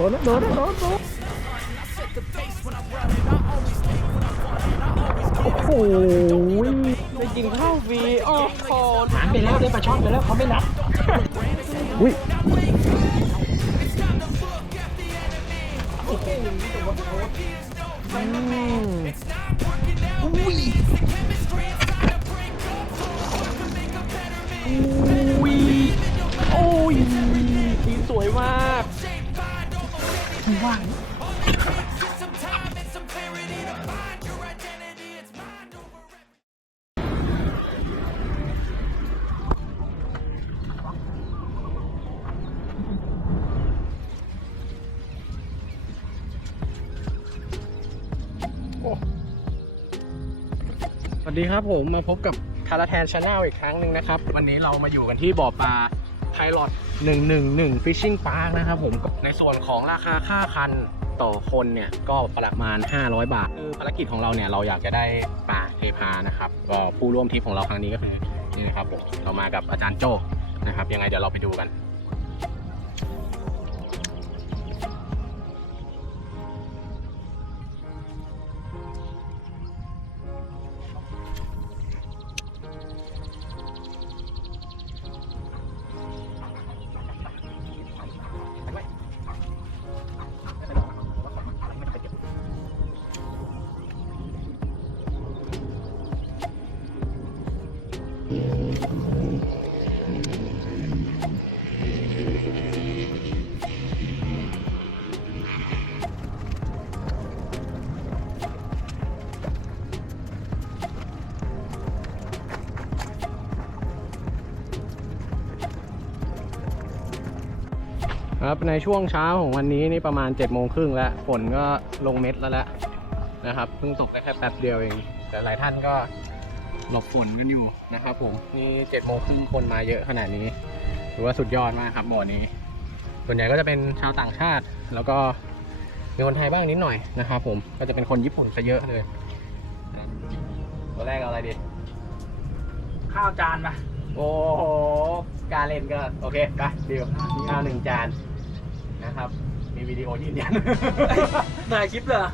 ดนแล้วโดนแล้วโดนโดนโอ้โหได้กินข้าวฟรีโอ้โหหารไปแล้วได้ปลาช่อนไปแล้วเขาไม่นับอุ้ยอุ้ ดีครับผมมาพบกับทาราแทนชาแนลอีกครั้งหนึ่งนะครับ วันนี้เรามาอยู่กันที่บ่อปลาไพลอต111 Fishing Park นะครับผมในส่วนของราคาค่าคันต่อคนเนี่ยก็ประมาณ 500 บาทคือภารกิจของเราเนี่ยเราอยากจะได้ปลาเทพานะครับก็ผู้ร่วมทริปของเราครั้งนี้ก็คือนี่นะครับผมเรามากับอาจารย์โจ้นะครับยังไงเดี๋ยวเราไปดูกัน ครับในช่วงเช้าของวันนี้นี่ประมาณ7จ็ดโมงครึ่งแล้วฝนก็ลงเม็ดแล้วแหละนะครับเพิ่งตกได้แค่แป๊บเดียวเอง แต่หลายท่านก็ หลบฝนกันอยู่นะครับผมนี่เจ็ดโมงครึ่งคนมาเยอะขนาดนี้ถือว่าสุดยอดมากครับบ่อนี้ ส่วนใหญ่ก็จะเป็นชาวต่างชาติ แล้วก็มีคนไทยบ้างนิดหน่อยนะครับผมก็จะเป็นคนญี่ปุ่นซะเยอะเลยตัวแรกเอาอะไรดี ข้าวจานปะโอ้โหการเล่นก็โอเคไปดีลข้าวหนึ่งจานนะครับ มีวิดีโอยืนยันถ่ายคลิปเหรอ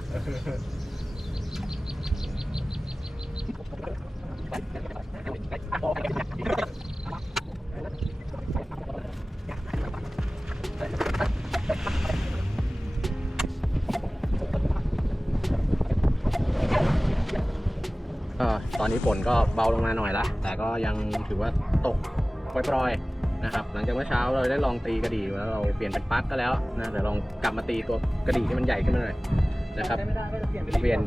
ฝนก็เบาลงมาหน่อยละ แต่ก็ยังถือว่าตกปล่อยๆนะครับ หลังจากเมื่อเช้าเราได้ลองตีกระดี่แล้วเราเปลี่ยนเป็นปลั๊กก็แล้วนะแต่ลองกลับมาตีตัวกระดี่ที่มันใหญ่ขึ้นมาหน่อยนะครับไม่ได้ก็จะเปลี่ยนเปลี่ยน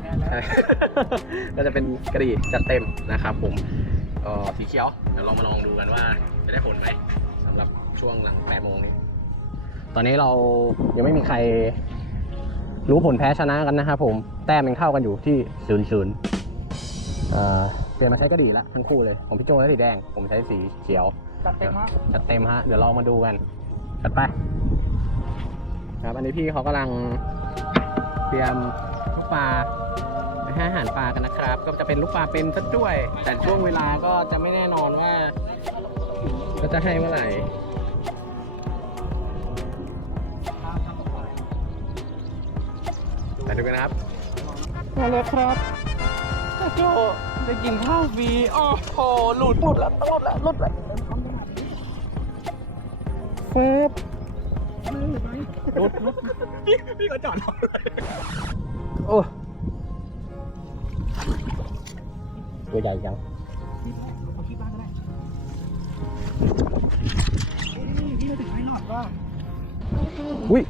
ก็จะเป็นกระดี่จัดเต็มนะครับ ผมก็สีเขียวเดี๋ยวลองมาลองดูกันว่าจะได้ผลไหมสำหรับช่วงหลังแปดโมงนี้ ตอนนี้เรายังไม่มีใครรู้ผลแพ้ชนะกันนะครับผม แต้มยังเท่ากันอยู่ที่ศูนย์ศูนย์ เปลี่ยนมาใช้กระดี่ละทั้งคู่เลยของพี่โจใช้สีแดง ผมใช้สีเขียว จัดเต็มมากจัดเต็มฮะ เดี๋ยวลองมาดูกัน จัดไป ครับ อันนี้พี่เขากำลังเตรียมลูกปลาไปให้อาหารปลากันนะครับ ก็จะเป็นลูกปลาเป็นซะด้วย แต่ช่วงเวลาก็จะไม่แน่นอนว่าก็จะให้เมื่อไหร่ไปดูกันนะครับมาเลยครับ โจได้กินข้าวฟรีโอ้โหหลุดหลุดแล้วหลุดแล้วหลุดแล้วฟบรถรถพี่พี่ก็จอดรถโอ้ตัวใหญ่จังเอาที่บ้านก็ได้พี่ไม่ถึงไม่รอดก็อุ้ย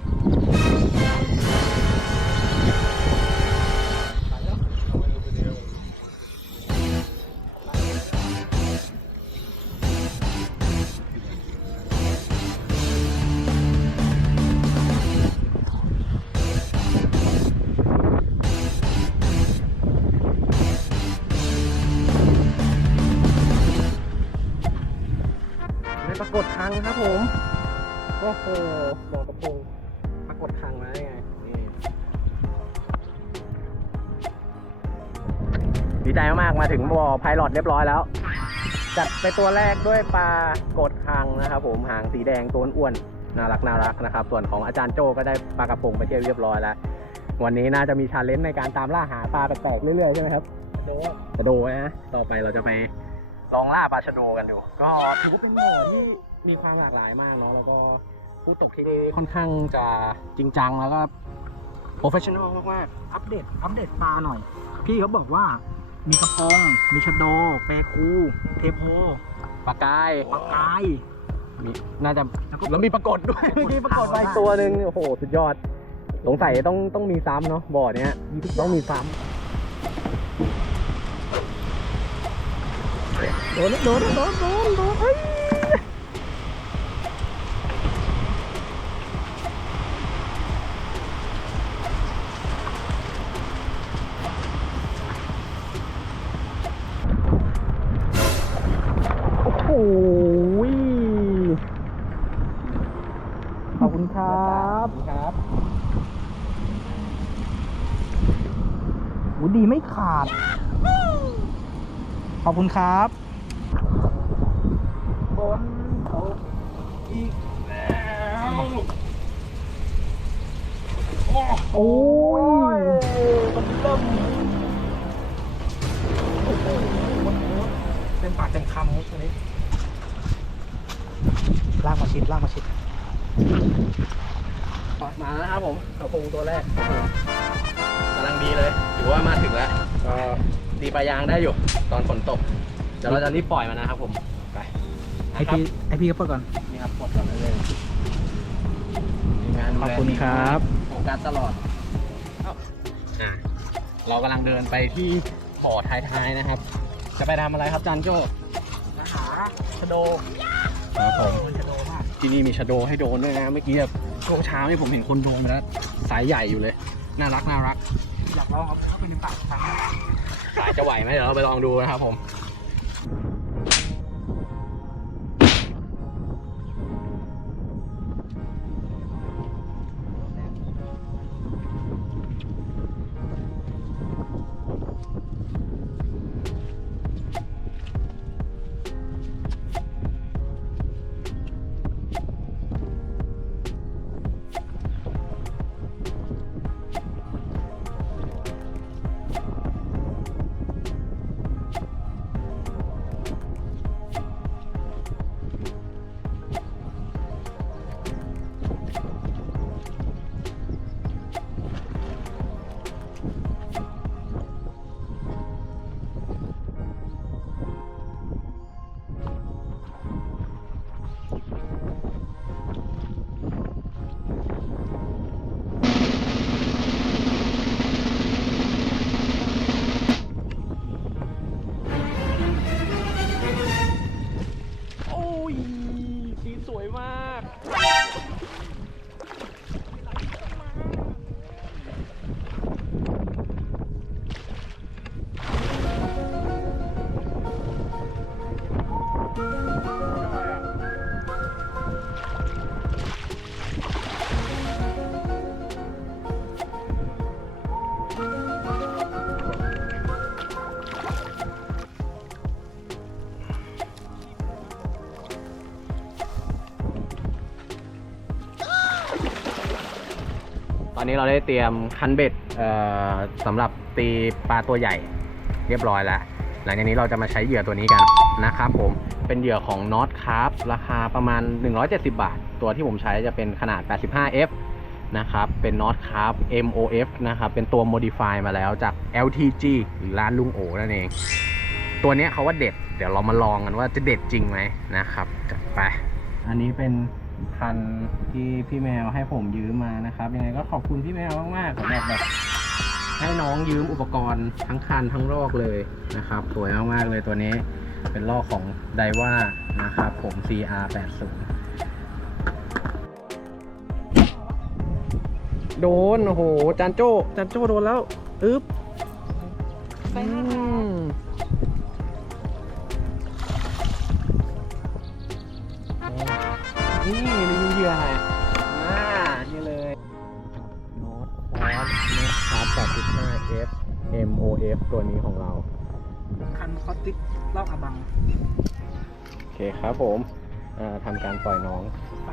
ผมโอ้โหบอกกระพงปรากฏครั้งมาได้ไงนี่ดีใจมากๆมาถึงบ่อไพลอตเรียบร้อยแล้ว จัดไปตัวแรกด้วยปลากดคังนะครับผมหางสีแดงตัวอ้วนน่ารักน่ารักนะครับ ส่วนของอาจารย์โจก็ได้ปลากระพงไปเที่ยวเรียบร้อยแล้ว วันนี้น่าจะมีชาเลนจ์ในการตามล่าหาปลาแปลกๆเรื่อยๆใช่ไหมครับโดชะโดนะต่อไปเราจะไปลองล่าปลาชะโดกันดู ก็ถือว่าเป็นบ่อที่ มีความหลากหลายมากเนาะแล้วก็ผู้ตกที่นี่ค่อนข้างจะจริงจังแล้วก็โปรเฟชชั่นอลมากอัปเดตอัปเดตปลาหน่อย พี่เขาบอกว่ามีกระพงมีชะโด แปรคู เทโพๆปลากายปลากายมีน่าจะแล้วก็แล้วมีปรากฏด้วยปรากฏมีปรากฏมาอีกตัวหนึ่งโอ้โหสุดยอด สงสัยต้องต้องมีซ้ำเนาะบ่อเนี้ยมีทุกต้องมีซ้ำโดนโดนโดนโดนโดน คุณครับครับโหดีไม่ขาด ขอบคุณครับบนเขาอีกแล้วโอ้ยมันเริ่มโอ้โหเป็นปากเต็มคำครับตัวนี้ลากมาชิดลากมาชิด มาแล้วครับผมกระพงตัวแรกกำลังดีเลยถือว่ามาถึงแล้วก็ดีปลายางได้อยู่ ตอนฝนตก เดี๋ยวเราจะรีบปล่อยมันนะครับผมไปไอพี่ไอพี่ก็เปิดก่อน นี่ครับปลดก่อนได้เลยทีมงานดูขอบแลคุณดีครับโฟกัสตลอดอะเรากำลังเดินไปที่บ่อท้ายๆนะครับ จะไปทำอะไรครับจันโจ้มาหาชะโดครับผมชะโดมาก ที่นี่มีชะโดให้โดนด้วยนะ เมื่อกี้แบบช่วงเช้านี่ผมเห็นคนโดนไปแล้วสายใหญ่อยู่เลย น่ารักน่ารัก อยากลองเอาเข้าไปในปากครั้งสายจะไหวไหมเดี๋ยวเราไปลองดูนะครับผม อนนี้เราได้เตรียมคันเบ็ดสำหรับตีปลาตัวใหญ่เรียบร้อยแล้ว หลังจากนี้เราจะมาใช้เหยื่อตัวนี้กันนะครับผมเป็นเหยื่อของนอตคาร์ราคาประมาณ 170 บาท ตัวที่ผมใช้จะเป็นขนาด 85F นะครับ เป็นนอตคาร์ MOF นะครับ เป็นตัว modify มาแล้วจาก LTG หรือร้านลุงโอนั่นเอง ตัวนี้เขาว่าเด็ด เดี๋ยวเรามาลองกันว่าจะเด็ดจริงไหมนะครับจัดไป อันนี้เป็น คันที่พี่แมวให้ผมยืมมานะครับ ยังไงก็ขอบคุณพี่แมวมากๆสำหรับแบบให้น้องยืมอุปกรณ์ทั้งคันทั้งลอกเลยนะครับสวยมากๆเลยตัวนี้เป็นลอกของไดว่านะครับผม CR80 โดน โอ้โห จานโจ้จานโจ้โดนแล้ว อึ๊บไปห นี่เหยื่ออะไรอ่านี่เลยโน้ตฟอสเนสครับ85 F MOF ตัวนี้ของเรา คันคอสติกลอกอาบัง โอเคครับผมอ่าทำการปล่อยน้อง ไป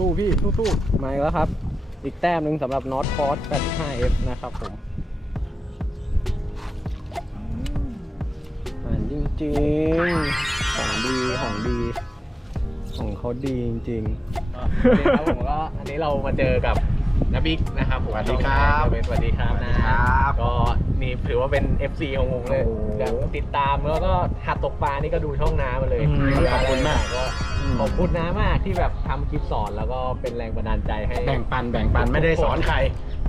ตู้ๆพี่ตู้ๆมาอีกแล้วครับ อีกแต้มหนึ่งสำหรับ North Force 85F นะครับผมอ่านจริงๆ ของดีของดี ของเขาดีจริงๆโอเคครับผมก็อันนี้เรามาเจอกับนาบิ๊กนะครับผมสวัสดีครับสวัสดีครับนะครับก็นี่ถือว่าเป็น FC ของผมเลยโอ้โหแบบติดตามแล้วก็หัดตกปลานี่ก็ดูช่องน้ามาเลยอืมเวลขอบคุณมากก็ ขอบคุณน้ามากที่แบบทำคลิปสอนแล้วก็เป็นแรงบันดาลใจให้ แบ่งปันแบ่งปันไม่ได้สอนใคร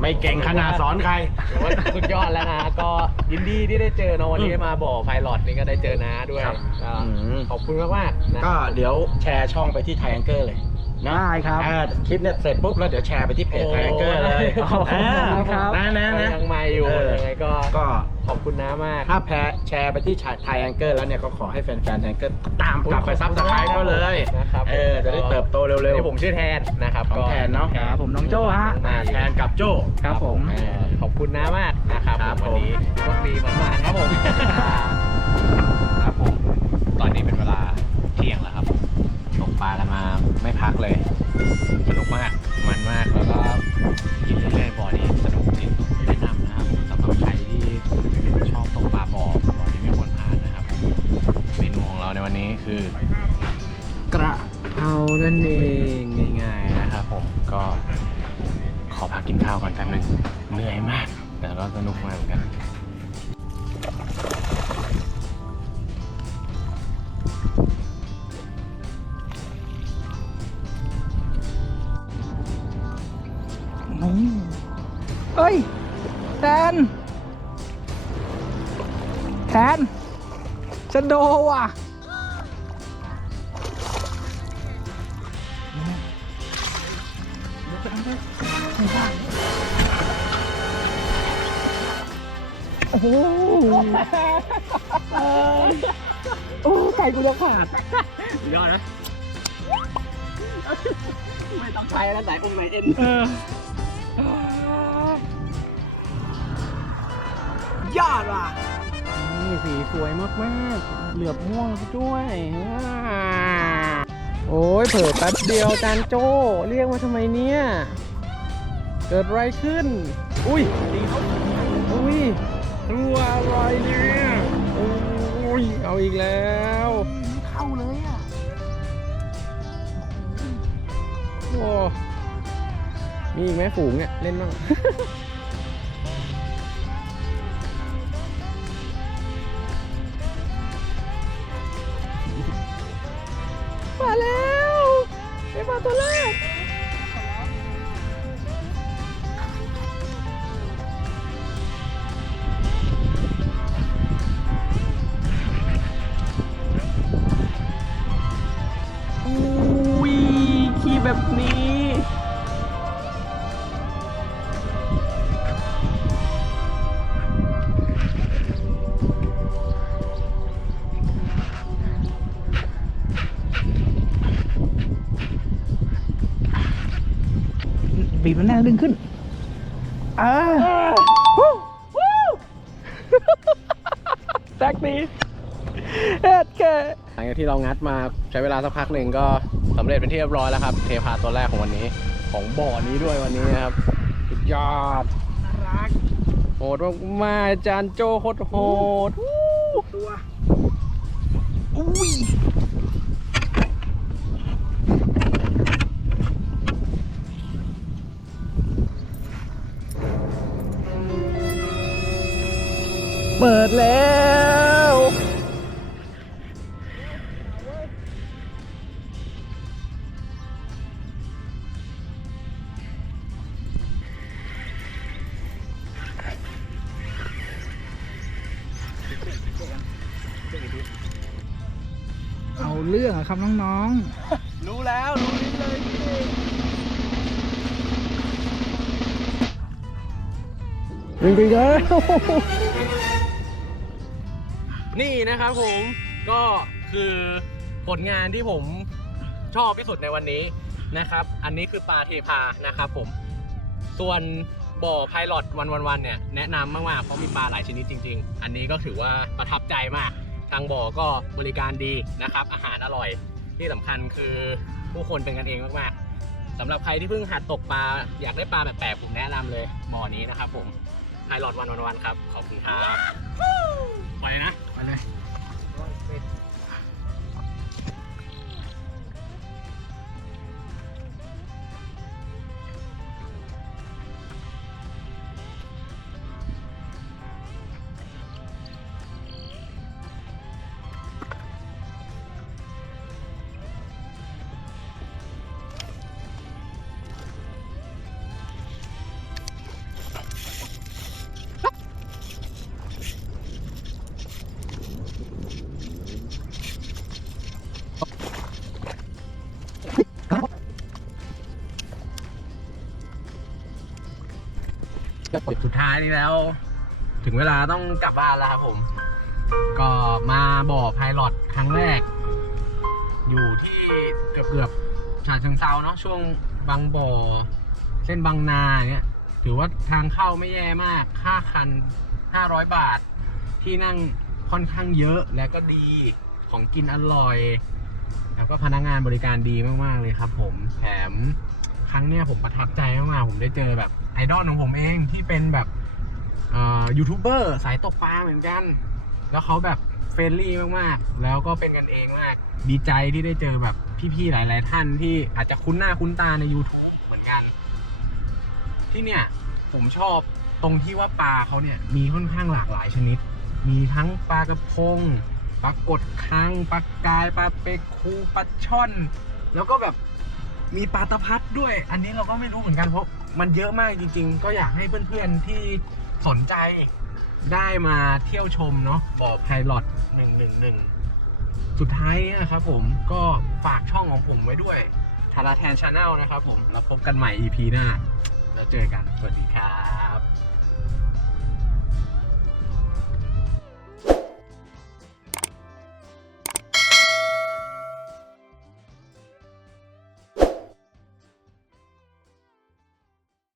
ไม่เก่งขนาดสอนใคร ถือว่าสุดยอดแล้วนะก็ยินดีที่ได้เจอเนอะวันนี้อืมมาบ่อไพลอตนี่ก็ได้เจอน้าด้วยครับ ก็อืมขอบคุณมากมากๆนะ ก็เดี๋ยวแชร์ช่องไปที่ไทแองเกอร์เลย นะได้ครับ อ่าคลิปเนี่ยเสร็จปุ๊บแล้วเดี๋ยวแชร์ไปที่เพจไทแองเกอร์เลยโอ้โหอ่าครับ นะนะนะ ยังไม่อยู่เออ ยังไงก็ก็ขอบคุณน้ามาก ถ้าแพ้แชร์ไปที่ไทแองเกอร์แล้วเนี่ยก็ขอให้แฟนๆไทแองเกอร์ตามกลับไปซับสไครต์เขาเลยนะครับ เออจะได้เติบโตเร็ว นี่ผมชื่อแทนนะครับของแทนเนอะครับผมน้องโจ้ฮะ ๆอ่าแทนกับโจ้ ครับผม เออขอบคุณน้ามากนะครับครับวันนี้โชคดีมากๆครับผม ครับผม ตอนนี้เป็นเวลา เฮ้ยแทนแทนชะโดว่ะโอ้โหโอ้ไก่กูจะขาดยอดนะ ไม่ต้องใช้แล้วไหนองค์ไหนเอ็นเออ ยอดว่ะ นี่สีสวยมากๆ เหลือบม่วงซะด้วยอ่าโอ้ยเผิ่แป๊บเดียวจานโจ้เรียกมาทำไมเนี่ย เกิดอะไรขึ้น อุ้ยอุ้ยตัวอะไรเนี่ยอุ้ยเอาอีกแล้ว เข้าเลยอะ โอ้ มีอีกไหมฝูงเนี่ยเล่นบ้าง บีบมันแน่ดึงขึ้นอ่าแซกนี้เอ็ดแกหลังจากที่เรางัดมาใช้เวลาสักพักหนึ่งก็สำเร็จเป็นที่เรียบร้อยแล้วครับ เทพาตัวแรกของวันนี้ ของบ่อนี้ด้วยวันนี้นะครับสุดยอดรักโหดมากๆอาจานโจโคตรโหดตัวอุ้ย แล้ว เอาเรื่องอะครับน้องๆรู้แล้ว รู้เลยวิ่งไปแล้ว นี่นะครับผมก็คือผลงานที่ผมชอบที่สุดในวันนี้นะครับ อันนี้คือปลาเทพานะครับผม ส่วนบ่อไพลอตวันวันวันเนี่ยแนะนำมากๆเพราะมีปลาหลายชนิดจริง ๆ อันนี้ก็ถือว่าประทับใจมาก ทางบ่อก็บริการดีนะครับ อาหารอร่อยที่สำคัญคือผู้คนเป็นกันเองมากๆสำหรับใครที่เพิ่งหัดตกปลาอยากได้ปลาแบบแปลกผมแนะนำเลยบ่อนี้นะครับผม ไพลอตวันวันวันครับ ขอบคุณครับ ไปเลยนะ ไปเลย สุดท้ายนี้แล้ว ถึงเวลาต้องกลับบ้านแล้วครับผม ก็มาบ่อไพลอตครั้งแรก อยู่ที่เกือบเกือบๆฉะเชิงเซาเนาะช่วงบางบ่อ เส้นบางนาเนี้ยถือว่าทางเข้าไม่แย่มาก ค่าคัน 500 บาท ที่นั่งค่อนข้างเยอะและก็ดีของกินอร่อย แล้วก็พนักงานบริการดีมาก ๆ เลยครับผมแถมครั้งเนี้ยผมประทับใจมาก ๆ ผมได้เจอแบบ ไอดอลของผมเองที่เป็นแบบยูทูบเบอร์สายตกปลาเหมือนกัน แล้วเขาแบบเฟรนลี่มากๆ แล้วก็เป็นกันเองมาก ดีใจที่ได้เจอแบบพี่ๆ หลาย ๆ ท่านที่อาจจะคุ้นหน้าคุ้นตาใน YouTube เหมือนกัน ที่เนี่ยผมชอบตรงที่ว่าปลาเขาเนี่ยมีค่อนข้างหลากหลายชนิด มีทั้งปลากระพง ปลากดคังปลากาย ปลาเปคู ปลาช่อน แล้วก็แบบ มีปลาตะพัดด้วย อันนี้เราก็ไม่รู้เหมือนกันเพราะมันเยอะมากจริง ๆ ก็อยากให้เพื่อนๆที่สนใจได้มาเที่ยวชมเนาะบ่อไพลอตหนึ่งหนึ่งหนึ่งสุดท้ายนะครับผมก็ฝากช่องของผมไว้ด้วยทาราแทนชาแนลนะครับผมแล้วพบกันใหม่ EP หน้า แล้วเจอกัน สวัสดีครับ